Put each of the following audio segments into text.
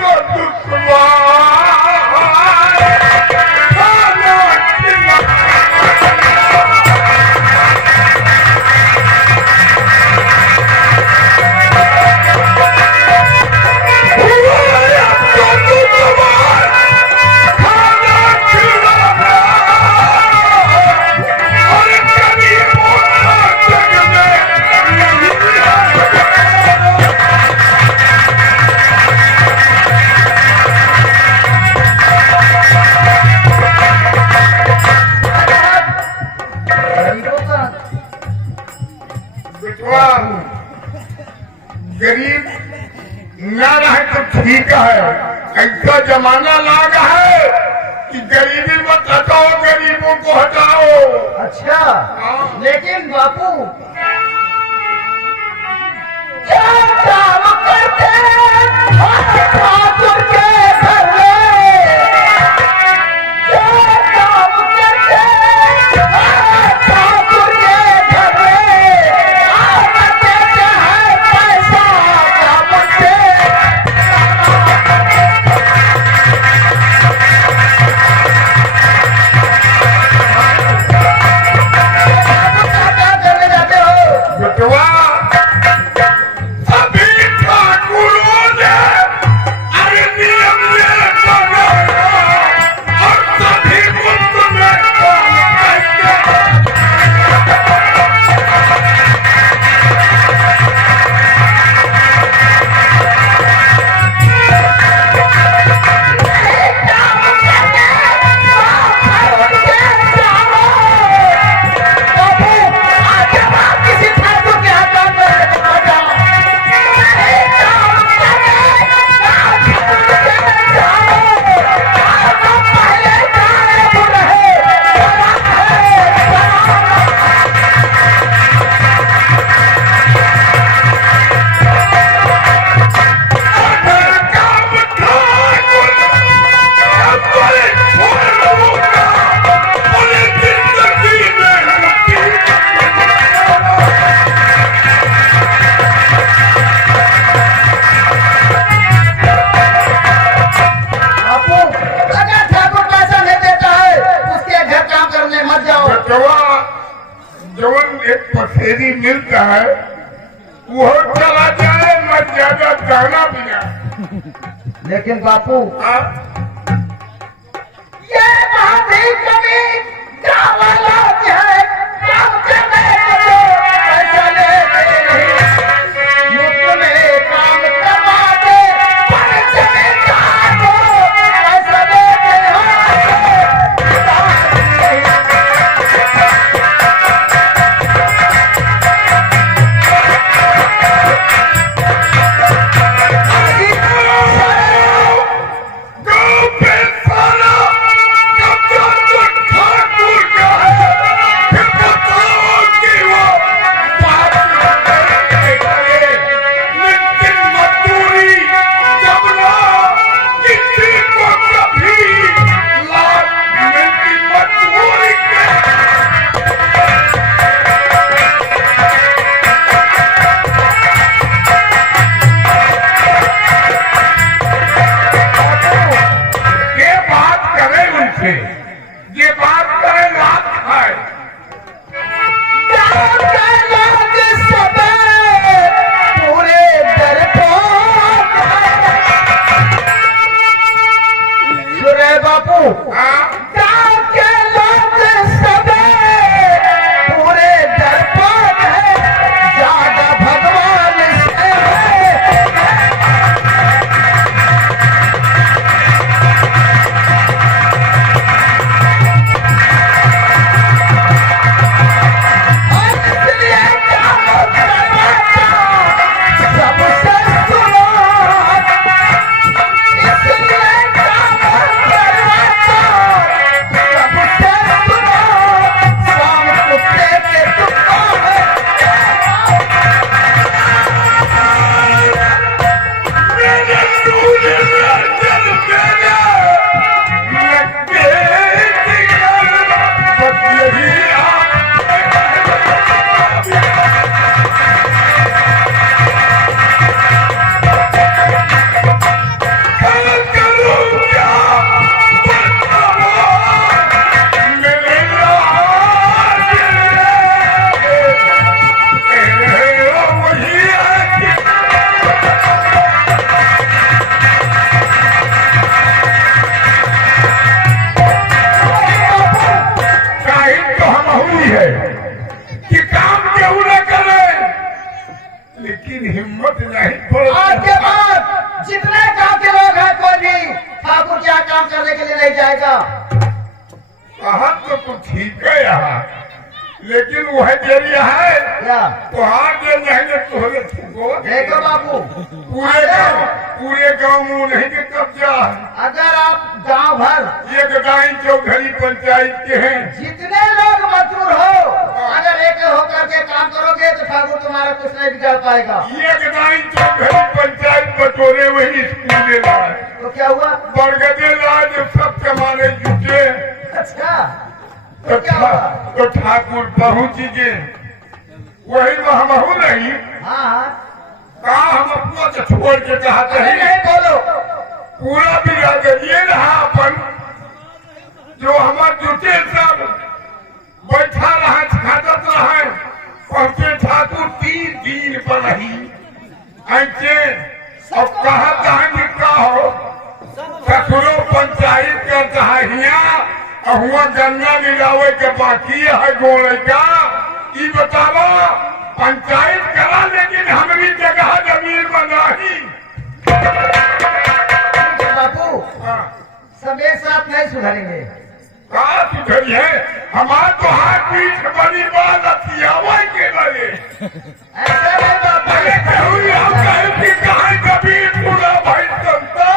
को दुश्वार खाना गरीब ना रहे तो ठीक है। ऐसा जमाना लागा है कि गरीबी मत हटाओ, गरीबों को हटाओ। अच्छा लेकिन बापू क्या काम करते ठाकुर के घर में, क्या काम करते ठाकुर के घर में, आते हैं पैसा का मुझे। क्या करने जाते हो बेटवा? सभी ठाकुरों ने अरे नियम में बनाया और सभी मुल्क में काम करते हैं। जवन एक पसेरी मिलता है वो चला जाए, मत ज्यादा जाना बिना। लेकिन बापू हाँ? ये भी कभी गाँव वाला है, गाँव चले चलो, पैसा लेते नहीं, मुफ्त में काम करवा दे, पैसे काटो, पैसा लेते हो, गाँव पे सारा कब्जा तो ठाकुर का है। गांव के लोग हैं, कोई भी ठाकुर क्या काम करने के लिए नहीं जाएगा। कहा तो कुछ ठीक है यहाँ, लेकिन वह जरिया है क्या तो हाथ दे जाएंगे तोहरे को। देखो बाबू, पूरे गांव में नहीं के कब्जा है। अगर आप गांव भर एक दाई चौधरी पंचायत के हैं, जितने लोग मजदूर हो, अगर एक होकर के काम करोगे तो ठाकुर तुम्हारा कुछ नहीं बिगाड़ पाएगा। एक दाई चौधरी पंचायत बटोरे वही स्कूल लाए, तो क्या हुआ? बरगदे लाए जो सब कमाने जुटे। अच्छा, तो क्या हुआ? तो ठाकुर पहुंच गए, वही महमहू नहीं हाँ हाँ, कहा हम अपना तो छोड़ के चाहते अरे हैं। नहीं बोलो। पूरा बिरादरिए रहा अपन, जो हमारे जुटे सब बैठा रहा छाटत रहे, पहुंचे ठाकुर 3 दिन पर रही ऐसे। अब कहा कहानी का हो, ससुरो पंचायत करता है हिया, और हुआ गन्ना मिलावे के बाकी है गोले का। ई बतावा पंचायत करा, लेकिन हमारी जगह जमीन बनाही। बाबू, सब एक साथ नहीं सुधरेंगे। कहा सुधरी है हमार तो हाथ पीठ बनी बात अथियावा के लगे। ऐसे नहीं बाबू। अरे कहूँ हम कहें कि कहाँ कभी पूरा भाई चलता,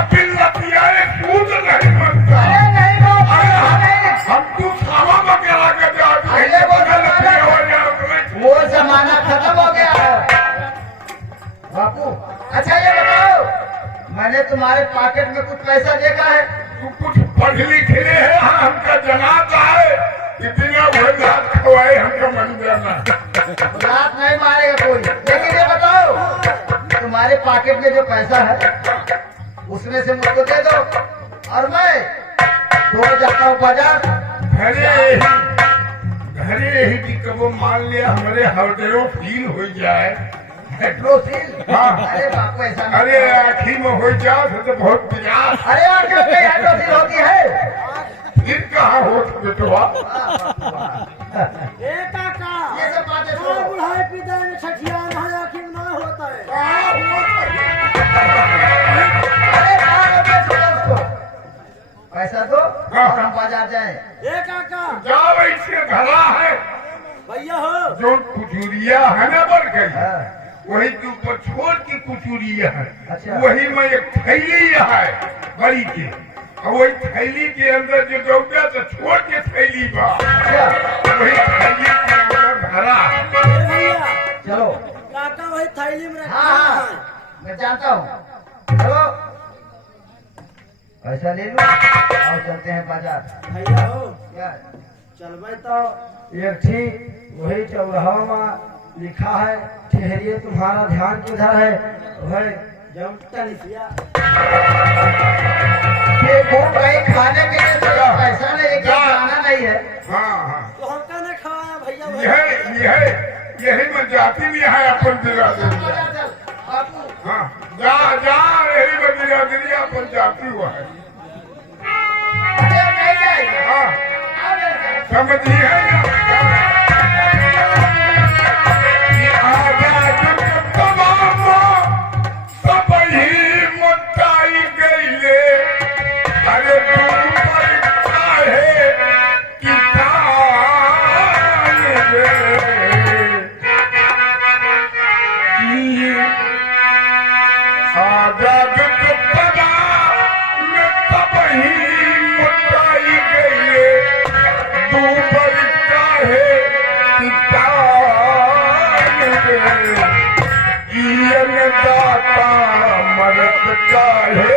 अपिल लतियाए कूद नहीं बनता। अरे नहीं बाबू, नहीं। हम तू खावा बकरा के जाते अरे वो जमाना खत्म हो गया है बापू। अच्छा ये बताओ, मैंने तुम्हारे पॉकेट में कुछ पैसा देखा है? तू कुछ पढ़ लिखे है, हमका जनाता है इतना वही रात खवाए हमका मन जाना। रात नहीं मारेगा कोई, लेकिन ये बताओ तुम्हारे पॉकेट में जो पैसा है उसमें से मुझको दे दो, और मैं दो जाता हूँ बाजार। घरे ही कि कबो मान लिया हमारे हृदयों फील हो जाए हाइड्रोसील। हाँ। अरे बापू ऐसा नहीं। अरे आखी में हो जाओ तो बहुत प्रयास, अरे आंखों में हाइड्रोसील होती है। फिर कहाँ हो बेटवा। ये सब बातें छोड़ो। बुढ़ाई पिता में छठिया नहाया आखिर ना होता है। अरे भाग अपने छोड़ो उसको। पैसा दो और हम बाजार जाएं। ए काका जाओ ऐसे धरा है भैया हो, जो कुचुरिया है ना बढ़ गई, हाँ। वही के ऊपर छोड़ की कुचुरिया है। अच्छा। वही में एक थैली है बड़ी के, और वही थैली के अंदर जो दौड़ा तो छोड़ के थैली बा, अच्छा, वही थैली के अंदर धरा है। ए भैया चलो। काका वही थैली में रखा हाँ है। हाँ, मैं जानता हूँ। चलो पैसा ले लो और चलते हैं बाजार। भैया हो, क्या? चलबे तो एक ठीक वही चौराहा में लिखा है, ठहरिए तुम्हारा ध्यान किधर है? वही जमता लिखिया। वो कहीं खाने के लिए तो पैसा नहीं, खाना नहीं है। हाँ हाँ, तो हमका ने खवाया भैया। यही में जाती भी है अपन बिरादरी। बाजार चल बापू। हाँ जा यही में बिरादरी अपन जाती हुआ है। अरे अब नहीं जाएगा। हाँ आओ मेरे साथ। समझिए ना, कि आजाद तमाम सब ही मुद्दाई गईले। अरे तुम पर काहे किसान रे, आजाद तमाम सब ही मुद्दाई गईले। तू पर काहे किसान रे, जियन दाता मरत काहे